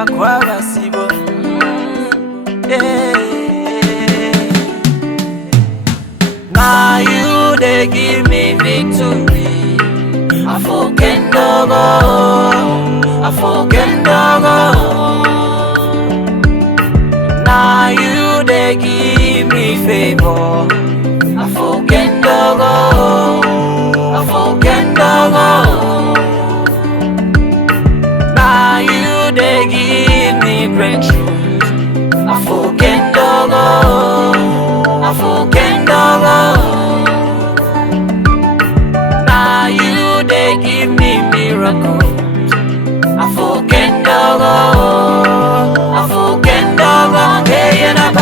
akwabasibo. Now you they give me victory. I forget dog. Now you they give me favor. I forget dog. Now you they give me breakthrough. I forget dog. Now you they give me miracles. I forget dog. Hey, and I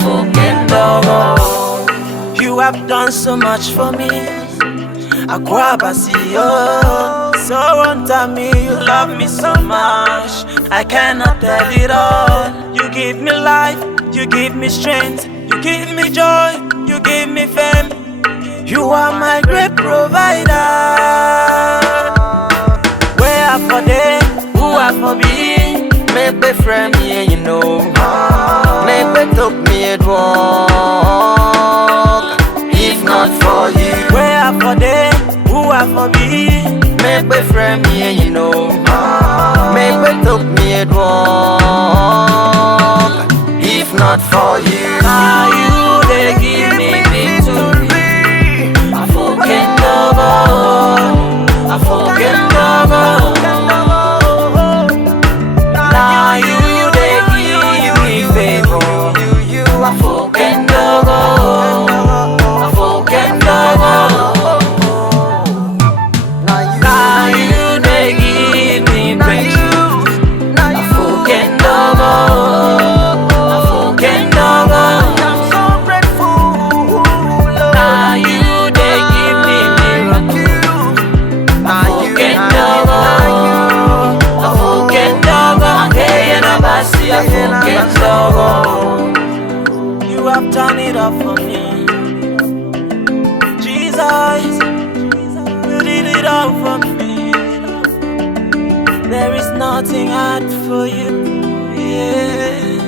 forget dog. You have done so much for me. Akwabasi, oh. So unto me, you love me so much. I cannot tell it all. You give me life, you give me strength, you give me joy, you give me fame. You are my great provider. Where are for them, who are for me? Make me friend me, you know. Make me took me at walk. If not for you, where are for them, who are for me? make me friend me, you know. Make me took me at walk. If not for you, now you they give me victory. I forget dog. Now you they give me favor. I forget dog. Now you they give me breakthrough. I forget dog. I'm so grateful. Now you they give me miracles. I forget dog. Hey, and I forget dog. You have done it all for me, Jesus. You did it all for me. There is nothing hard for you. Yeah,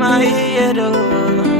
MaHiRoDoOh.